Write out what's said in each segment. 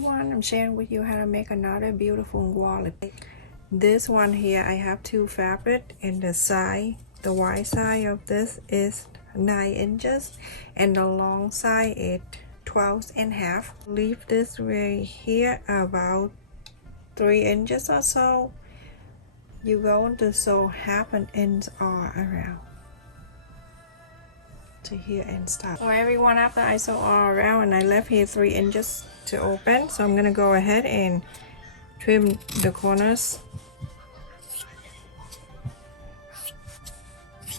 everyone, I'm sharing with you how to make another beautiful wallet. This one here, I have two fabric, and the side, the wide side of this is 9 inches and the long side is 12.5. Leave this right here about 3 inches or so. You're going to sew half an inch all around to here and stop. So everyone, after I sew all around and I left here 3 inches to open, so I'm gonna go ahead and trim the corners.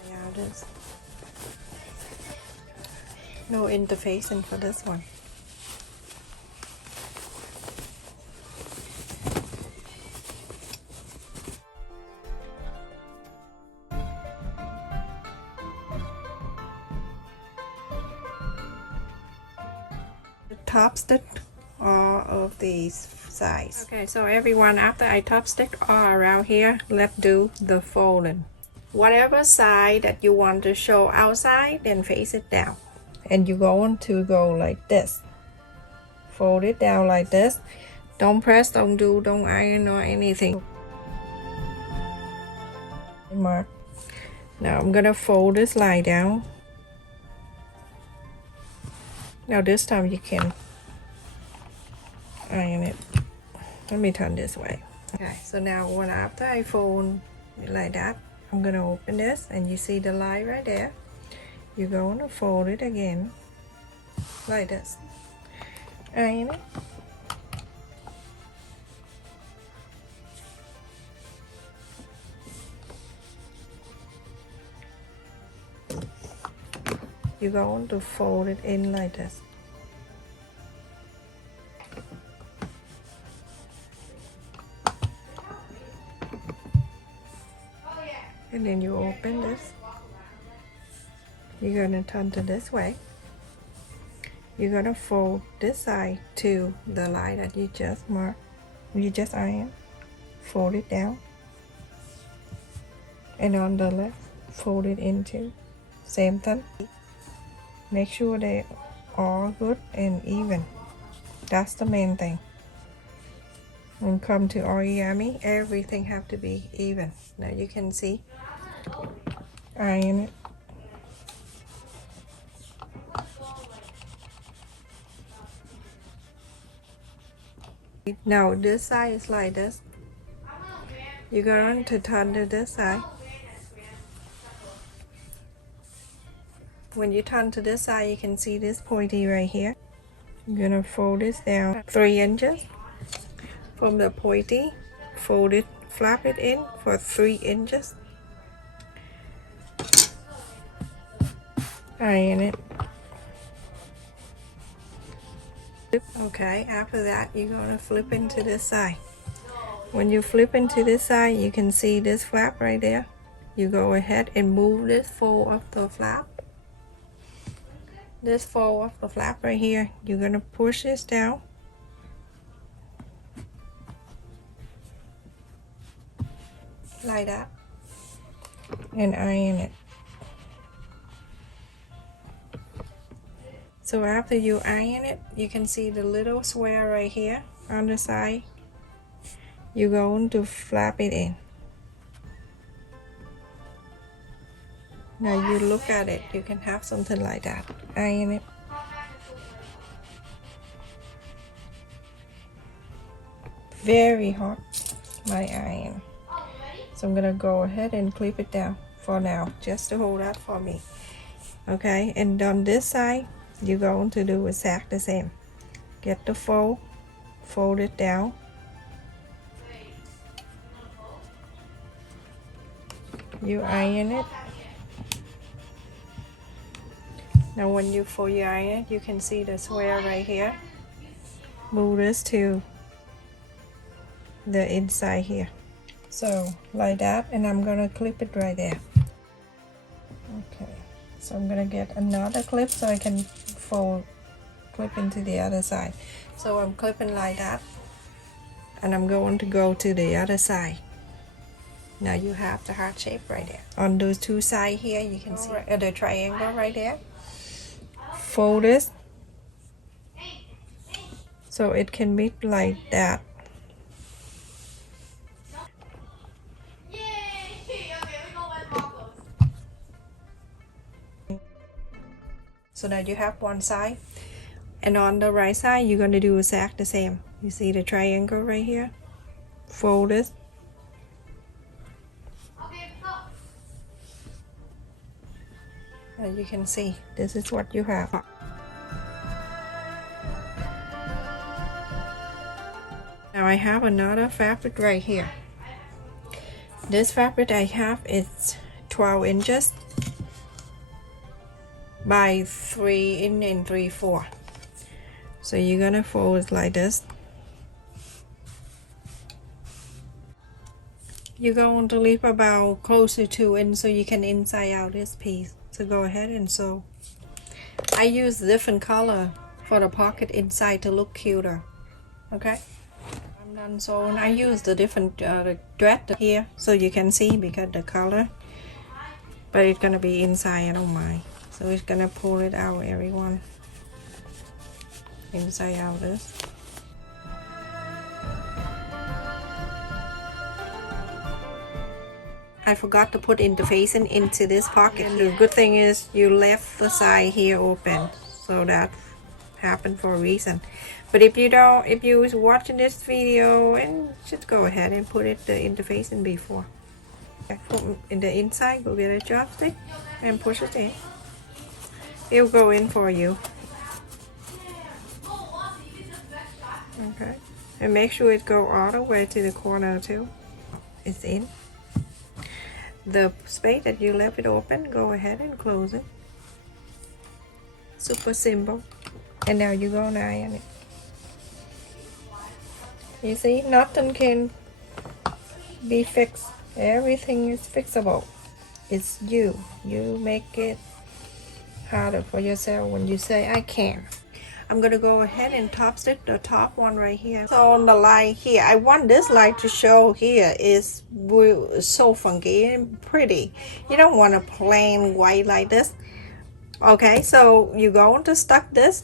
Yeah, this. No interfacing for this one. Top stitch all of these sides. Okay, so everyone, after I top stitch all around here, let's do the folding. Whatever side that you want to show outside, then face it down, and you're going to go like this. Fold it down like this. Don't press, don't iron or anything. Mark. Now I'm gonna fold this line down. Now this time you can iron it. Let me turn this way. Okay, so now after I fold it like that, I'm gonna open this and you see the line right there. You're going to fold it again like this. Iron it. You're going to fold it in like this. And then you open this. You're gonna turn to this way. You're gonna fold this side to the line that you just marked. You just iron. Fold it down. And on the left, fold it into same thing. Make sure they're all good and even. That's the main thing. When it comes to origami, everything have to be even. Now you can see, iron it. Now this side is like this. You're going to turn to this side. When you turn to this side, you can see this pointy right here. You're gonna fold this down 3 inches from the pointy. Fold it, flap it in for 3 inches. Iron it. Okay, after that you're gonna flip into this side. When you flip into this side, you can see this flap right there. You go ahead and move this fold of the flap. This fold of the flap right here, you're gonna push this down. Like that. And iron it. So after you iron it, you can see the little square right here on the side. You're going to flap it in. Now you look at it, you can have something like that. Iron it. Very hot, my iron. So I'm gonna go ahead and clip it down for now, just to hold that for me. Okay, and on this side, you're going to do exactly the same. Get the fold it down. You iron it. Now when you fold your iron, you can see the square right here. Move this to the inside here. So like that, and I'm gonna clip it right there. Okay, so I'm gonna get another clip so I can clip into the other side. So I'm clipping like that, and I'm going to go to the other side. Now you have the heart shape right there. On those two sides here, you can see the triangle right there. Fold this so it can be like that. So that you have one side, and on the right side you're going to do exactly the same. You see the triangle right here? Fold it. And you can see this is what you have. Now I have another fabric right here. This fabric I have is 12 inches by 3 in and 3/4. So you're gonna fold it like this. You're going to leave about close to 2 in so you can inside out this piece. So go ahead and sew. I use different color for the pocket inside to look cuter. Okay, I'm done sewing. I use the different the thread here so you can see because the color, but it's gonna be inside. I don't mind. So it's gonna pull it out, everyone. Inside out this. I forgot to put interfacing into this pocket. And the good thing is you left the side here open, so that happened for a reason. But if you don't, if you was watching this video, and just go ahead and put it the interfacing before. In the inside, go get a chopstick and push it in. It'll go in for you. Okay, and make sure it go all the way to the corner too. It's in. The space that you left it open, go ahead and close it. Super simple. And now you're gonna iron it. You see, nothing can be fixed. Everything is fixable. It's you. You make it harder for yourself when you say, I can. I'm gonna go ahead and top stitch the top one right here. So on the line here, I want this line to show here is so funky and pretty. You don't want a plain white like this. Okay, so you're going to stuck this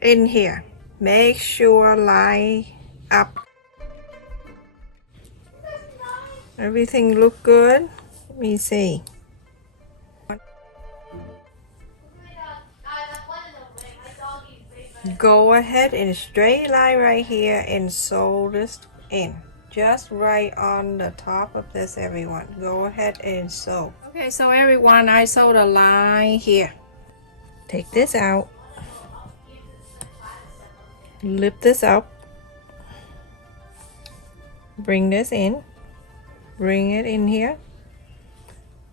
in here. Make sure line up. Everything look good. Let me see. Go ahead and straight line right here and sew this in. Just right on the top of this, everyone. Go ahead and sew. Okay, so everyone, I sewed a line here. Take this out. Lift this up. Bring this in. Bring it in here.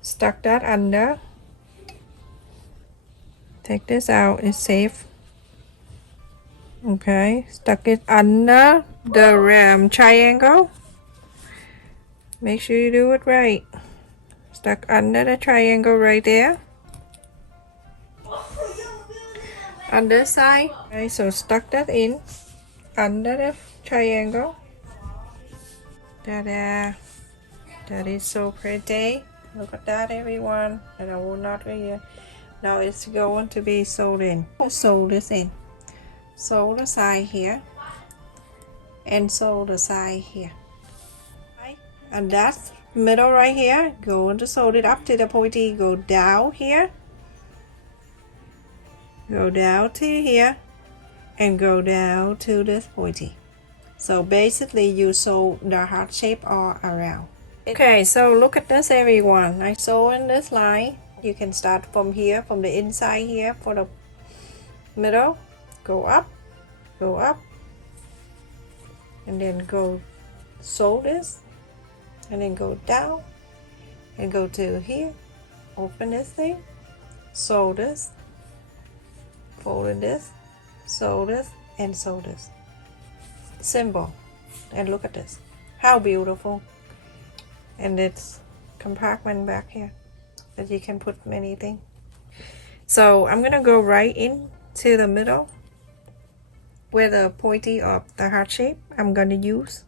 Stuck that under. Take this out, it's safe. Okay, stuck it under the triangle. Make sure you do it right. Stuck under the triangle right there. On this side. Okay, so stuck that in under the triangle. Ta-da! That is so pretty. Look at that, everyone. And I will not read it. Now it's going to be sewed in. Sew this in. Sew the side here and sew the side here, and that's middle right here. Go to sew it up to the pointy. Go down here, go down to here, and go down to this pointy. So basically you sew the heart shape all around. Okay, so look at this, everyone. I sew in this line. You can start from here, from the inside here for the middle. Go up, and then go sew this, and then go down and go to here, open this thing, sew this, fold in this, sew this, and sew this. Simple. And look at this, how beautiful. And it's compartment back here that you can put many things. So I'm gonna go right into the middle where the pointy of the heart shape. I'm gonna use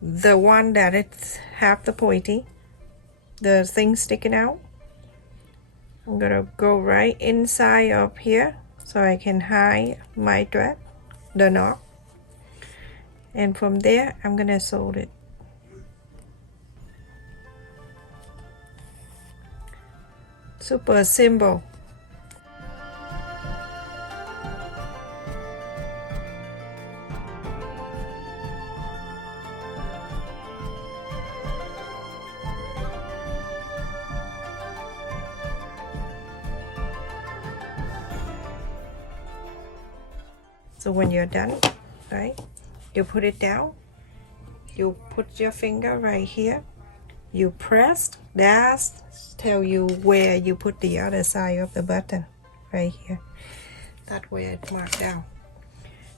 the one that it's half the pointy, the thing sticking out. I'm gonna go right inside up here so I can hide my thread. the knot, and from there I'm gonna sew it. Super simple. So when you're done, right, you put it down, you put your finger right here, you press, that's tell you where you put the other side of the button, right here. That way it's marked down.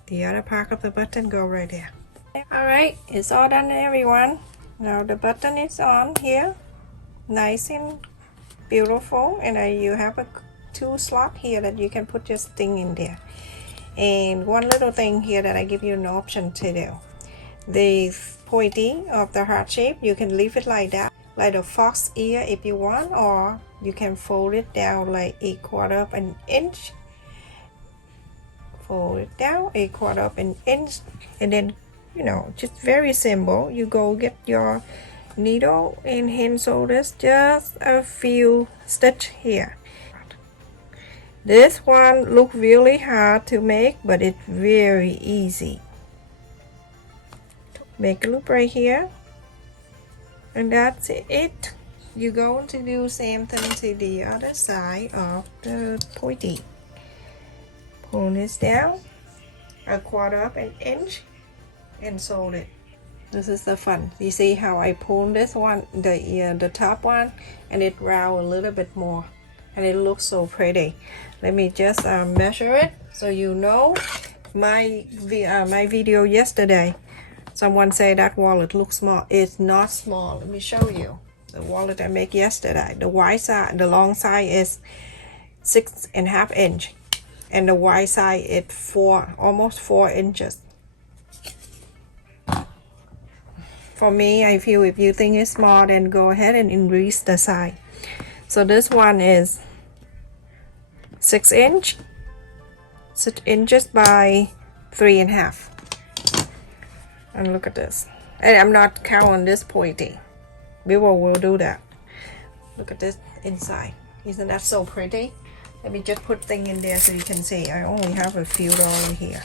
The other part of the button go right there. Alright, it's all done everyone. Now the button is on here, nice and beautiful, and you have a 2 slot here that you can put your thing in there. And one little thing here that I give you an option to do. The pointy of the heart shape, you can leave it like that, like a fox ear if you want, or you can fold it down like 1/4 of an inch. Fold it down 1/4 of an inch, and then, you know, just very simple. You go get your needle and hand sew this, just a few stitch here. This one look really hard to make, but it's very easy. Make a loop right here, and that's it. You're going to do same thing to the other side of the pointy. Pull this down 1/4 of an inch and sew it. This is the fun. You see how I pull this one, the top one, and it round a little bit more, and it looks so pretty. Let me just measure it so you know. My video yesterday, someone said that wallet looks small. It's not small. Let me show you the wallet I make yesterday. The wide side, the long side is 6.5 inch, and the wide side is almost 4 inches. For me, I feel if you think it's small, then go ahead and increase the size. So this one is 6 inches by 3.5. And look at this. And I'm not counting this pointy. We'll do that. Look at this inside. Isn't that so pretty? Let me just put things in there so you can see. I only have a few dollars here,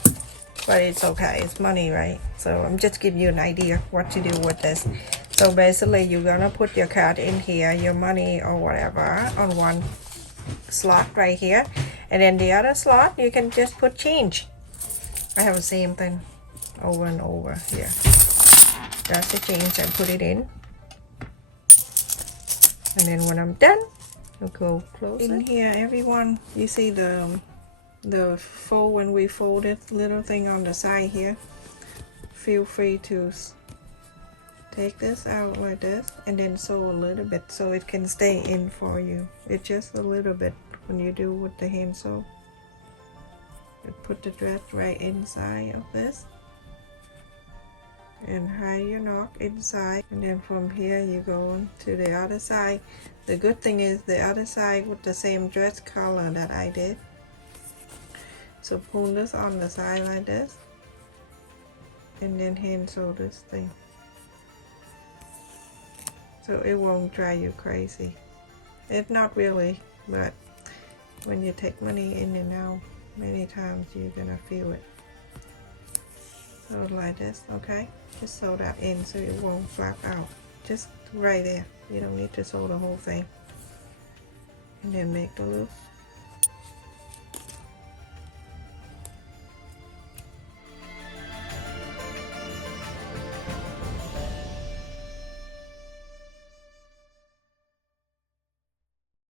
but it's okay. It's money, right? So I'm just giving you an idea what to do with this. So basically, you're gonna put your card in here, your money or whatever, on one slot right here, and then the other slot you can just put change. I have the same thing over and over here. That's the change, and put it in, and then when I'm done, we'll go close in it. Here, everyone, you see the fold, when we fold it, little thing on the side here. Feel free to take this out like this and then sew a little bit so it can stay in for you. It's just a little bit when you do with the hand sew. You put the thread right inside of this and hide your knot inside, and then from here you go to the other side. The good thing is the other side with the same dress color that I did. So pull this on the side like this, and then hand sew this thing so it won't drive you crazy. It's not really, but when you take money in and out many times, you're gonna feel it. So like this, okay? Just sew that in so it won't flap out. Just right there. You don't need to sew the whole thing. And then make the loop.